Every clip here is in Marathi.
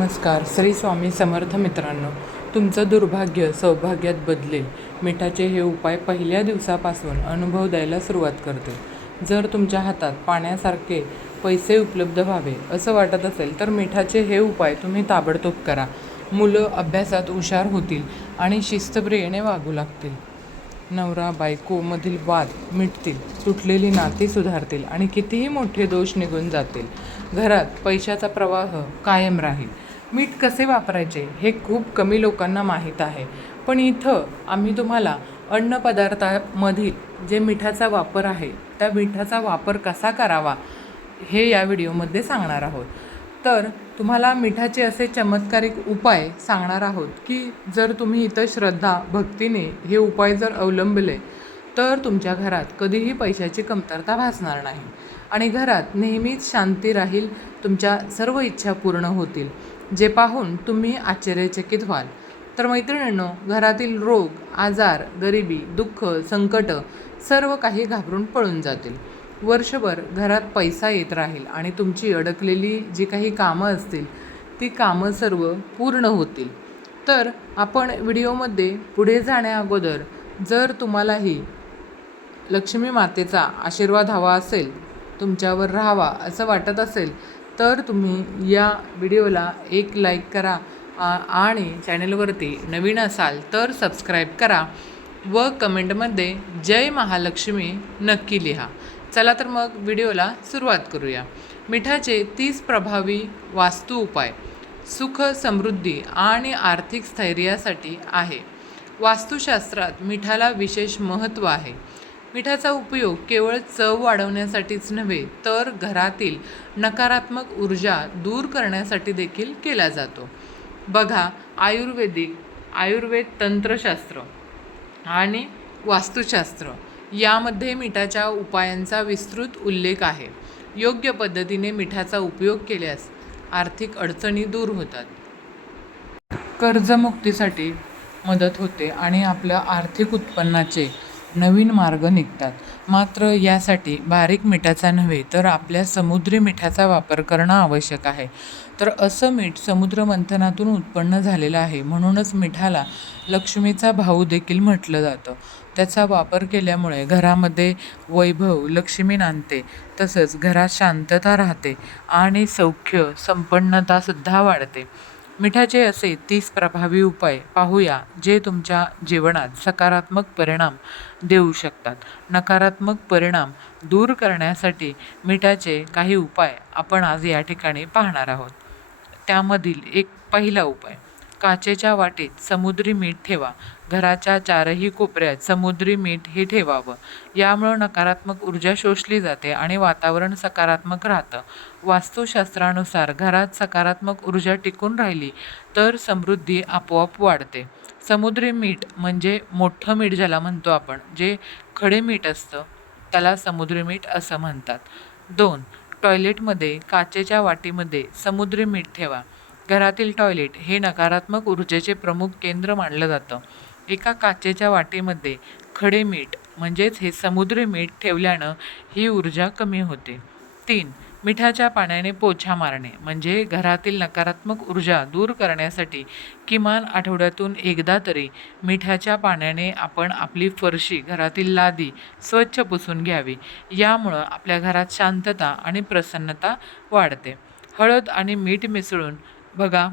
नमस्कार श्री स्वामी समर्थ मित्रांनो. तुमचं दुर्भाग्य सौभाग्यात बदलेल. मिठाचे हे उपाय पहिल्या दिवसापासून अनुभव द्यायला सुरुवात करते. जर तुमच्या हातात पाण्यासारखे पैसे उपलब्ध व्हावे असं वाटत असेल तर मिठाचे हे उपाय तुम्ही ताबडतोब करा. मुलं अभ्यासात हुशार होतील आणि शिस्तप्रियेने वागू लागतील. नवरा बायकोमधील वाद मिटतील तुटलेली नाती सुधारतील आणि कितीही मोठे दोष निघून जातील. घरात पैशाचा प्रवाह कायम राहील. मीठ कसे वापरायचे हे खूप कमी लोकांना माहीत आहे. पण इथं आम्ही तुम्हाला अन्नपदार्थामधील जे मिठाचा वापर आहे त्या मिठाचा वापर कसा करावा हे या व्हिडिओमध्ये सांगणार आहोत. तर तुम्हाला मिठाचे असे चमत्कारिक उपाय सांगणार आहोत की जर तुम्ही इथं श्रद्धा भक्तीने हे उपाय जर अवलंबले तर तुमच्या घरात कधीही पैशाची कमतरता भासणार नाही. आणि घरात नेहमीच शांती राहील तुमच्या सर्व इच्छा पूर्ण होतील. जे पाहून तुम्ही आश्चर्यचकित व्हाल. तर मैत्रिणींनो घरातील रोग आजार गरिबी दुःख संकट सर्व काही घाबरून पळून जातील. वर्षभर घरात पैसा येत राहील आणि तुमची अडकलेली जी काही कामं असतील ती कामं सर्व पूर्ण होतील. तर आपण व्हिडिओमध्ये पुढे जाण्याअगोदर जर तुम्हालाही लक्ष्मी मातेचा आशीर्वाद हवा असेल तुमच्यावर राहावा असं वाटत असेल तर तुम्ही या व्हिडिओला एक लाईक करा आ- आणि चॅनलवरती नवीन असाल तर सबस्क्राईब करा व कमेंटमध्ये जय महालक्ष्मी नक्की लिहा. चला तर मग व्हिडिओला सुरुवात करूया. मिठाचे तीस प्रभावी वास्तू उपाय. सुख समृद्धी आणि आर्थिक स्थैर्यासाठी आहे. वास्तुशास्त्रात मिठाला विशेष महत्त्व आहे. मिठाचा उपयोग केवळ चव वाढवण्यासाठीच नव्हे तर घरातील नकारात्मक ऊर्जा दूर करण्यासाठी देखील केला जातो. बघा आयुर्वेदिक आयुर्वेद तंत्रशास्त्र आणि वास्तुशास्त्र यामध्ये मिठाच्या उपायांचा विस्तृत उल्लेख आहे. योग्य पद्धतीने मिठाचा उपयोग केल्यास आर्थिक अडचणी दूर होतात. कर्जमुक्तीसाठी मदत होते आणि आपल्या आर्थिक उत्पन्नाचे नवीन मार्ग निघतात. मात्र यासाठी बारीक मिठाचा नव्हे तर आपल्या समुद्री मिठाचा वापर करणं आवश्यक आहे. तर असं मीठ समुद्र मंथनातून उत्पन्न झालेलं आहे म्हणूनच मिठाला लक्ष्मीचा भाऊ देखील म्हटलं जातं. त्याचा वापर केल्यामुळे घरामध्ये वैभव लक्ष्मी नांदते तसंच घरात शांतता राहते आणि सौख्य संपन्नतासुद्धा वाढते. मिठाचे असे तीस प्रभावी उपाय पाहूया जे तुमच्या जीवनात सकारात्मक परिणाम देऊ शकतात. नकारात्मक परिणाम दूर करण्यासाठी मिठाचे काही उपाय आपण आज या ठिकाणी पाहणार आहोत. त्यामधील एक पहिला उपाय. काचेच्या वाटीत समुद्री मीठ ठेवा. घराच्या चारही कोपऱ्यात समुद्री मीठ हे ठेवावं. यामुळं नकारात्मक ऊर्जा शोषली जाते आणि वातावरण सकारात्मक राहतं. वास्तुशास्त्रानुसार घरात सकारात्मक ऊर्जा टिकून राहिली तर समृद्धी आपोआप वाढते. समुद्री मीठ म्हणजे मोठं मीठ ज्याला म्हणतो आपण जे खडे मीठ असतं त्याला समुद्री मीठ असं म्हणतात. दोन टॉयलेटमध्ये काचेच्या वाटीमध्ये समुद्री मीठ ठेवा. घरातील टॉयलेट हे नकारात्मक ऊर्जेचे प्रमुख केंद्र मानलं जातं. एका काचेच्या वाटेमध्ये खडे मीठ म्हणजेच हे समुद्री मीठ ठेवल्यानं ही ऊर्जा कमी होते. तीन मिठाच्या पाण्याने पोछा मारणे म्हणजे घरातील नकारात्मक ऊर्जा दूर करण्यासाठी किमान आठवड्यातून एकदा तरी मिठाच्या पाण्याने आपण आपली फरशी घरातील लादी स्वच्छ पुसून घ्यावी. यामुळं आपल्या घरात शांतता आणि प्रसन्नता वाढते. हळद आणि मीठ मिसळून बघा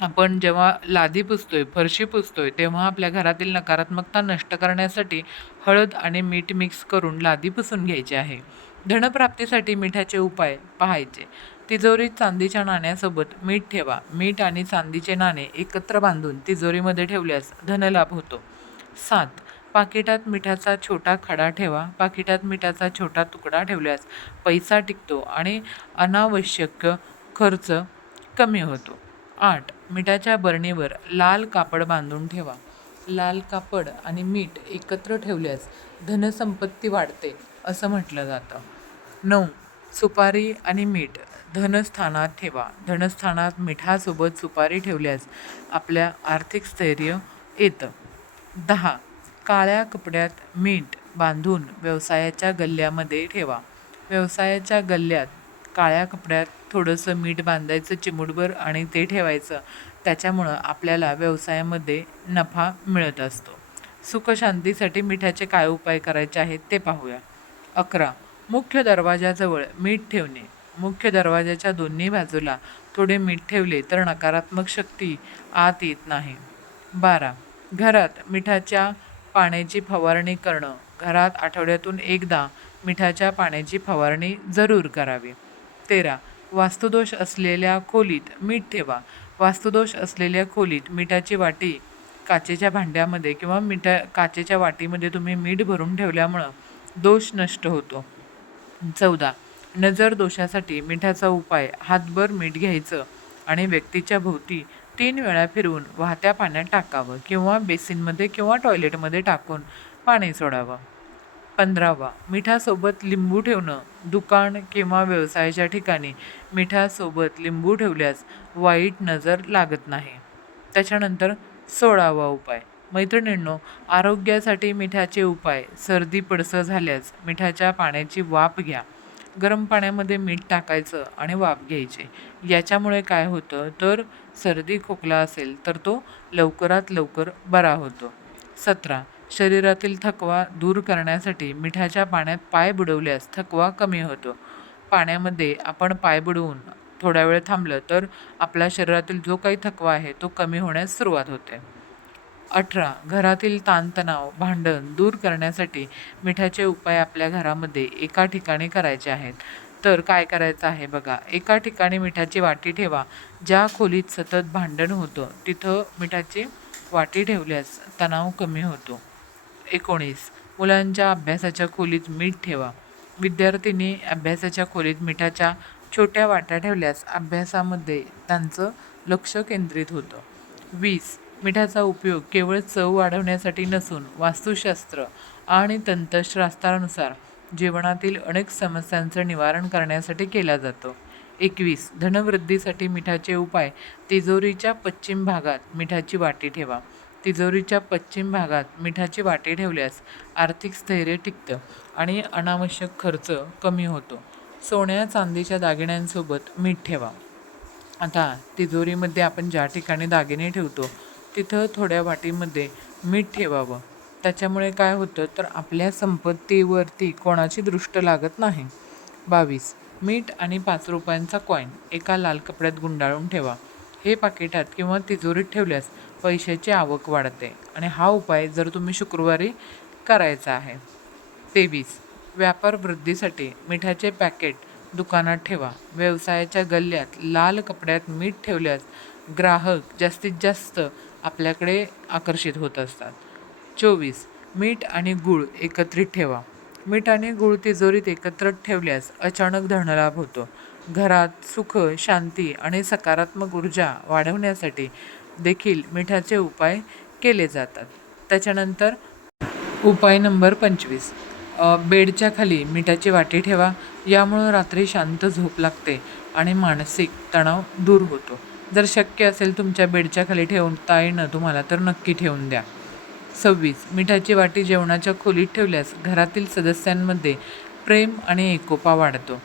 आपण जेव्हा लादी पुसतो आहे फरशी पुसतो आहे तेव्हा आपल्या घरातील नकारात्मकता नष्ट करण्यासाठी हळद आणि मीठ मिक्स करून लादी पुसून घ्यायची आहे. धनप्राप्तीसाठी मिठाचे उपाय पाहायचे. तिजोरीत चांदीच्या नाण्यासोबत मीठ ठेवा. मीठ आणि चांदीचे नाणे एकत्र बांधून तिजोरीमध्ये ठेवल्यास धनलाभ होतो. सात पाकिटात मिठाचा छोटा खडा ठेवा. पाकिटात मिठाचा छोटा तुकडा ठेवल्यास पैसा टिकतो आणि अनावश्यक खर्च कमी होतो. आठ मिठाच्या बरणीवर लाल कापड बांधून ठेवा. लाल कापड आणि मीठ एकत्र ठेवल्यास धनसंपत्ती वाढते असं म्हटलं जातं. नऊ सुपारी आणि मीठ धनस्थानात ठेवा. धनस्थानात मिठासोबत सुपारी ठेवल्यास आपल्या आर्थिक स्थैर्य येतं. दहा काळ्या कपड्यात मीठ बांधून व्यवसायाच्या गल्ल्यामध्ये ठेवा. व्यवसायाच्या गल्ल्यात काळ्या कपड्यात थोडंसं मीठ बांधायचं चिमूटभर आणि ते ठेवायचं. त्याच्यामुळं आपल्याला व्यवसायामध्ये नफा मिळत असतो. सुखशांतीसाठी मिठाचे काय उपाय करायचे आहेत ते पाहूया. अकरा. मुख्य दरवाजाजवळ मीठ ठेवणे. मुख्य दरवाजाच्या दोन्ही बाजूला थोडे मीठ ठेवले तर नकारात्मक शक्ती आत येत नाही. बारा. घरात मिठाच्या पाण्याची फवारणी करणं. घरात आठवड्यातून एकदा मिठाच्या पाण्याची फवारणी जरूर करावी. तेरा. वास्तुदोष असलेल्या खोलीत मीठ ठेवा. वास्तुदोष असलेल्या खोलीत मिठाची वाटी काचेच्या भांड्यामध्ये किंवा मिठा काचेच्या वाटीमध्ये तुम्ही मीठ भरून ठेवल्यामुळं दोष नष्ट होतो. चौदा. नजर दोषासाठी मिठाचा उपाय हातभर मीठ घ्यायचं आणि व्यक्तीच्या भोवती तीन वेळा फिरवून वाहत्या पाण्यात टाकावं किंवा बेसिनमध्ये किंवा टॉयलेटमध्ये टाकून पाणी सोडावं. पंधरावा. मिठासोबत लिंबू ठेवणं. दुकान किंवा व्यवसायाच्या ठिकाणी मिठासोबत लिंबू ठेवल्यास वाईट नजर लागत नाही. त्याच्यानंतर सोळावा उपाय. मैत्रिणींनो आरोग्यासाठी मिठाचे उपाय. सर्दी पडसं झाल्यास मिठाच्या पाण्याची वाफ घ्या. गरम पाण्यामध्ये मीठ टाकायचं आणि वाफ घ्यायचे. याच्यामुळे काय होतं? तर सर्दी खोकला असेल तर तो लवकरात लवकर बरा होतो. सतरा. शरीरातील थकवा दूर करण्यासाठी मिठाच्या पाण्यात पाय बुडवल्यास थकवा कमी होतो. पाण्यामध्ये आपण पाय बुडवून थोड्या वेळ थांबलं तर आपल्या शरीरातील जो काही थकवा आहे तो कमी होण्यास सुरुवात होते. अठरा. घरातील ताणतणाव भांडण दूर करण्यासाठी मिठाचे उपाय आपल्या घरामध्ये एका ठिकाणी करायचे आहेत. तर काय करायचं आहे बघा. एका ठिकाणी मिठाची वाटी ठेवा. ज्या खोलीत सतत भांडण होतं तिथं मिठाची वाटी ठेवल्यास तणाव कमी होतो. एकोणीस. मुलांच्या अभ्यासाच्या खोलीत मीठ ठेवा. विद्यार्थिनी अभ्यासाच्या खोलीत मिठाच्या छोट्या वाट्या ठेवल्यास अभ्यासामध्ये त्यांचं लक्ष केंद्रित होतं. वीस. मिठाचा उपयोग केवळ चव वाढवण्यासाठी नसून वास्तुशास्त्र आणि तंत्रशास्त्रानुसार जेवणातील अनेक समस्यांचं निवारण करण्यासाठी केला जातो. एकवीस. धनवृद्धीसाठी मिठाचे उपाय तिजोरीच्या पश्चिम भागात मिठाची वाटी ठेवा. तिजोरीच्या पश्चिम भागात मिठाची वाटी ठेवल्यास आर्थिक स्थैर्य टिकतं आणि अनावश्यक खर्च कमी होतो. सोन्या चांदीच्या दागिन्यांसोबत मीठ ठेवा. आता तिजोरीमध्ये आपण ज्या ठिकाणी दागिने ठेवतो तिथं थोड्या वाटीमध्ये मीठ ठेवावं. त्याच्यामुळे काय होतं तर आपल्या संपत्तीवरती कोणाची दृष्ट लागत नाही. बावीस. मीठ आणि पाच रुपयांचा कॉईन एका लाल कपड्यात गुंडाळून ठेवा. हे पाकिटात किंवा तिजोरीत ठेवल्यास पैशाची आवक वाढते. आणि हा उपाय जर तुम्ही शुक्रवारी करायचा आहे. तेवीस. व्यापार वृद्धीसाठी मिठाचे पॅकेट दुकानात ठेवा. व्यवसायाच्या गल्ल्यात लाल कपड्यात मीठ ठेवल्यास ग्राहक जास्तीत जास्त आपल्याकडे आकर्षित होत असतात. चोवीस. मीठ आणि गूळ एकत्रित ठेवा. मीठ आणि गूळ तिजोरीत एकत्र ठेवल्यास अचानक धनलाभ होतो. घरात सुख शांती आणि सकारात्मक ऊर्जा वाढवण्यासाठी देखील मिठाचे उपाय केले जातात. त्याच्यानंतर उपाय नंबर पंचवीस. बेडच्या खाली मिठाची वाटी ठेवा यामुळं रात्री शांत झोप लागते आणि मानसिक तणाव दूर होतो. जर शक्य असेल तुमच्या बेडच्या खाली ठेवता येणं तुम्हाला तर नक्की ठेवून द्या. सव्वीस. मिठाची वाटी जेवणाच्या खोलीत ठेवल्यास घरातील सदस्यांमध्ये प्रेम आणि एकोपा वाढतो.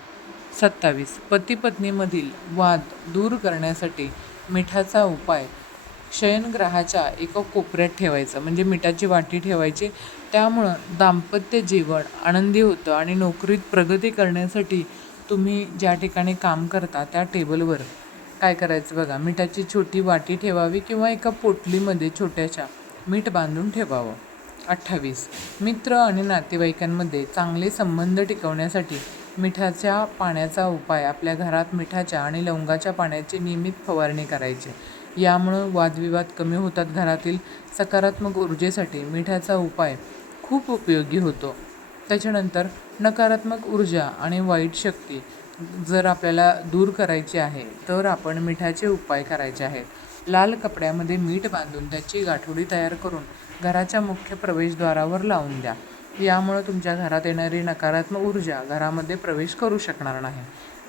सत्तावीस. पती पत्नीमधील वाद दूर करण्यासाठी मिठाचा उपाय शयनग्रहाच्या एका कोपऱ्यात ठेवायचं. म्हणजे मिठाची वाटी ठेवायची. त्यामुळं दाम्पत्य जीवन आनंदी होतं आणि नोकरीत प्रगती करण्यासाठी तुम्ही ज्या ठिकाणी काम करता त्या टेबलवर. काय करायचं बघा मिठाची छोटी वाटी ठेवावी किंवा एका पोटलीमध्ये छोट्याशा मीठ बांधून ठेवावं. अठ्ठावीस. मित्र आणि नातेवाईकांमध्ये चांगले संबंध टिकवण्यासाठी मिठाच्या पाण्याचा उपाय आपल्या घरात मिठाच्या आणि लवंगाच्या पाण्याची नियमित फवारणी करायची. यामुळं वादविवाद कमी होतात घरातील सकारात्मक ऊर्जेसाठी मिठाचा उपाय खूप उपयोगी होतो. त्याच्यानंतर नकारात्मक ऊर्जा आणि वाईट शक्ती जर आपल्याला दूर करायची आहे तर आपण मिठाचे उपाय करायचे आहेत. लाल कपड्यामध्ये मीठ बांधून त्याची गाठोडी तयार करून घराच्या मुख्य प्रवेशद्वारावर लावून द्या. यामुळं तुमच्या घरात येणारी नकारात्मक ऊर्जा घरामध्ये प्रवेश करू शकणार नाही.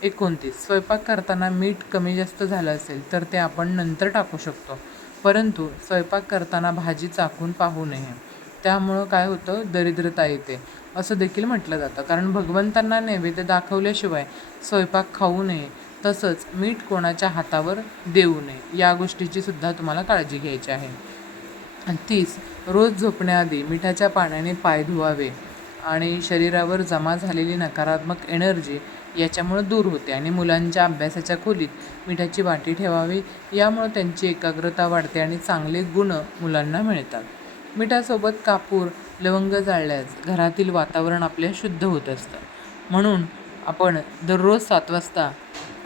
एकोणतीस. स्वयंपाक करताना मीठ कमी जास्त झालं असेल तर ते आपण नंतर टाकू शकतो. परंतु स्वयंपाक करताना भाजी चाकून पाहू नये. त्यामुळं काय होतं? दरिद्रता येते. असं देखील म्हटलं जातं. कारण भगवंतांना नैवेद्य दाखवल्याशिवाय स्वयंपाक खाऊ नये. तसंच मीठ कोणाच्या हातावर देऊ नये. या गोष्टीची सुद्धा तुम्हाला काळजी घ्यायची आहे. तीस रोज झोपण्याआधी मिठाच्या पाण्याने पाय धुवावे आणि शरीरावर जमा झालेली नकारात्मक एनर्जी याच्यामुळं दूर होते आणि मुलांच्या अभ्यासाच्या खोलीत मिठाची वाटी ठेवावी यामुळं त्यांची एकाग्रता वाढते आणि चांगले गुण मुलांना मिळतात. मिठासोबत कापूर लवंग जाळल्यास घरातील वातावरण आपल्या शुद्ध होत असतं. म्हणून आपण दररोज सात वाजता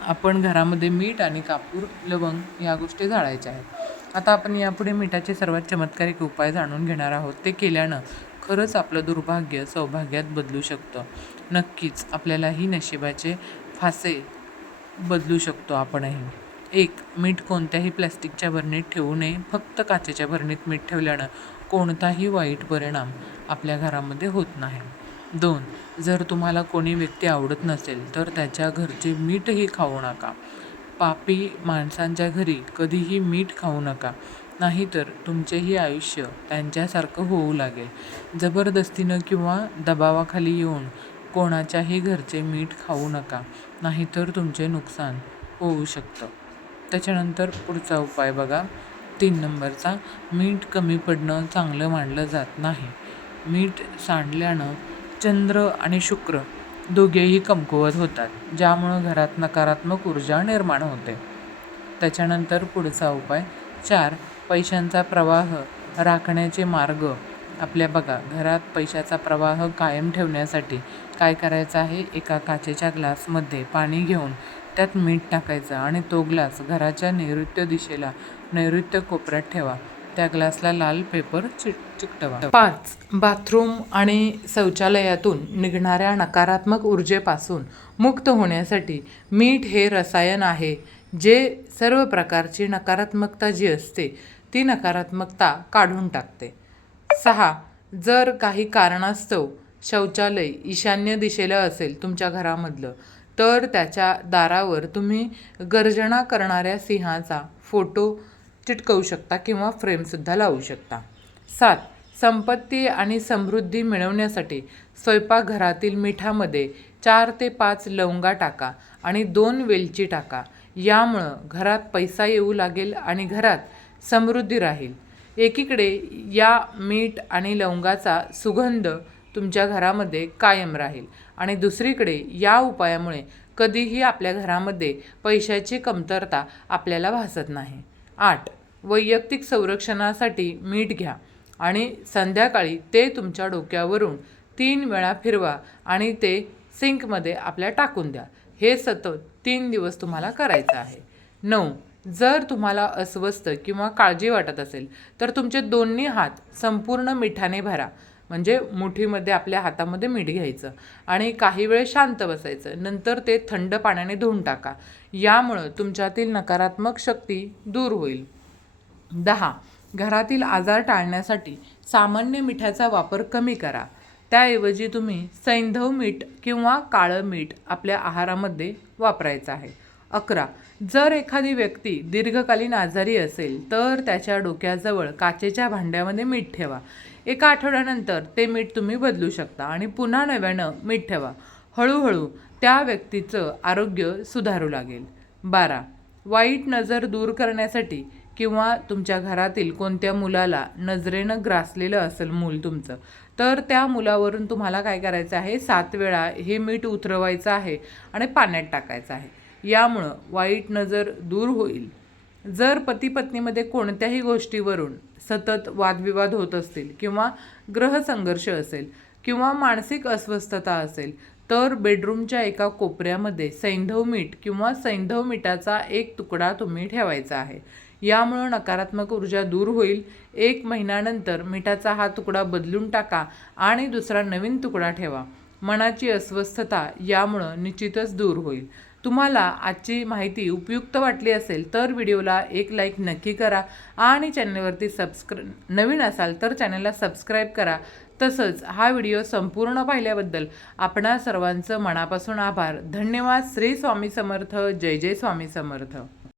आपण घरामध्ये मीठ आणि कापूर लवंग या गोष्टी जाळायच्या आहेत. आता आपण यापुढे मिठाचे सर्वात चमत्कारिक उपाय जाणून घेणार आहोत. ते केल्यानं खरंच आपलं दुर्भाग्य सौभाग्यात बदलू शकतं. नक्कीच आपल्यालाही नशिबाचे फासे बदलू शकतो आपणही. एक मीठ कोणत्याही प्लॅस्टिकच्या भरणीत ठेवू नये. फक्त काचेच्या भरणीत मीठ ठेवल्यानं कोणताही वाईट परिणाम आपल्या घरामध्ये होत नाही. दोन जर तुम्हाला कोणी व्यक्ती आवडत नसेल तर त्याच्या घरचे मीठही खाऊ नका. पापी माणसांच्या घरी कधीही मीठ खाऊ नका. नाहीतर तुमचेही आयुष्य त्यांच्यासारखं होऊ लागेल. जबरदस्तीनं किंवा दबावाखाली येऊन कोणाच्याही घरचे मीठ खाऊ नका. नाहीतर तुमचे नुकसान होऊ शकतं. त्याच्यानंतर पुढचा उपाय बघा. तीन नंबरचा मीठ कमी पडणं चांगलं मानलं जात नाही. मीठ सांडल्यानं चंद्र आणि शुक्र दोघेही कमकुवत होतात ज्यामुळं घरात नकारात्मक ऊर्जा निर्माण होते. त्याच्यानंतर पुढचा उपाय चार पैशांचा प्रवाह राखण्याचे मार्ग. आपल्या बघा घरात पैशाचा प्रवाह कायम ठेवण्यासाठी काय करायचं आहे? एका काचेच्या ग्लासमध्ये पाणी घेऊन त्यात मीठ टाकायचं आणि तो ग्लास घराच्या नैऋत्य दिशेला नैऋत्य कोपऱ्यात ठेवा. त्या ग्लासला लाल पेपर चिट चिकटवा. पाच बाथरूम आणि शौचालयातून निघणाऱ्या नकारात्मक ऊर्जेपासून मुक्त होण्यासाठी मीठ हे रसायन आहे जे सर्व प्रकारची नकारात्मकता जी असते ती नकारात्मकता काढून टाकते. सहा जर काही कारणास्तव शौचालय ईशान्य दिशेला असेल तुमच्या घरामधलं तर त्याच्या दारावर तुम्ही गर्जना करणाऱ्या सिंहाचा फोटो चिटकवू शकता किंवा फ्रेमसुद्धा लावू शकता. सात संपत्ती आणि समृद्धी मिळवण्यासाठी स्वयंपाकघरातील मिठामध्ये चार ते पाच लवंगा टाका आणि दोन वेलची टाका. यामुळं घरात पैसा येऊ लागेल आणि घरात समृद्धी राहील. एकीकडे या मीठ आणि लवंगाचा सुगंध तुमच्या घरामध्ये कायम राहील आणि दुसरीकडे या उपायामुळे कधीही आपल्या घरामध्ये पैशाची कमतरता आपल्याला भासत नाही. आठ. वैयक्तिक संरक्षणासाठी मीठ घ्या. आणि संध्याकाळी ते तुमच्या डोक्यावरून तीन वेळा फिरवा आणि ते सिंकमध्ये आपल्या टाकून द्या. हे सतत तीन दिवस तुम्हाला करायचं आहे. नऊ जर तुम्हाला अस्वस्थ किंवा काळजी वाटत असेल तर तुमचे दोन्ही हात संपूर्ण मिठाने भरा. म्हणजे मुठीमध्ये आपल्या हातामध्ये मीठ घ्यायचं आणि काही वेळ शांत बसायचं. नंतर ते थंड पाण्याने धुवून टाका. यामुळं तुमच्यातील नकारात्मक शक्ती दूर होईल. दहा घरातील आजार टाळण्यासाठी सामान्य मिठाचा वापर कमी करा. त्याऐवजी तुम्ही सैंधव मीठ किंवा काळं मीठ आपल्या आहारामध्ये वापरायचं आहे. अकरा. जर एखादी व्यक्ती दीर्घकालीन आजारी असेल तर त्याच्या डोक्याजवळ काचेच्या भांड्यामध्ये मीठ ठेवा. एका आठवड्यानंतर ते मीठ तुम्ही बदलू शकता आणि पुन्हा नव्यानं मीठ ठेवा. हळूहळू त्या व्यक्तीचं आरोग्य सुधारू लागेल. बारा. वाईट नजर दूर करण्यासाठी किंवा तुमच्या घरातील कोणत्या मुलाला नजरेनं ग्रासलेलं असेल मूल तुमचं तर त्या मुलावरून तुम्हाला काय करायचं आहे? सात वेळा हे मीठ उतरवायचं आहे आणि पाण्यात टाकायचं आहे. यामुळं वाईट नजर दूर होईल. जर पती पत्नीमध्ये कोणत्याही गोष्टीवरून सतत वादविवाद होत असतील किंवा ग्रहसंघर्ष असेल किंवा मानसिक अस्वस्थता असेल तर बेडरूमच्या एका कोपऱ्यामध्ये सैंधव मीठ किंवा सैंधव मिठाचा एक तुकडा तुम्ही ठेवायचा आहे. यामुळं नकारात्मक ऊर्जा दूर होईल. एक महिन्यानंतर मिठाचा हा तुकडा बदलून टाका आणि दुसरा नवीन तुकडा ठेवा. मनाची अस्वस्थता यामुळं निश्चितच दूर होईल. तुम्हाला आजची माहिती उपयुक्त वाटली असेल तर व्हिडिओला एक लाईक नक्की करा आणि चॅनलवरती सबस्क्र नवीन असाल तर चॅनलला सबस्क्राईब करा. तसंच हा व्हिडिओ संपूर्ण पाहिल्याबद्दल आपणा सर्वांचं मनापासून आभार. धन्यवाद. श्री स्वामी समर्थ. जय जय स्वामी समर्थ.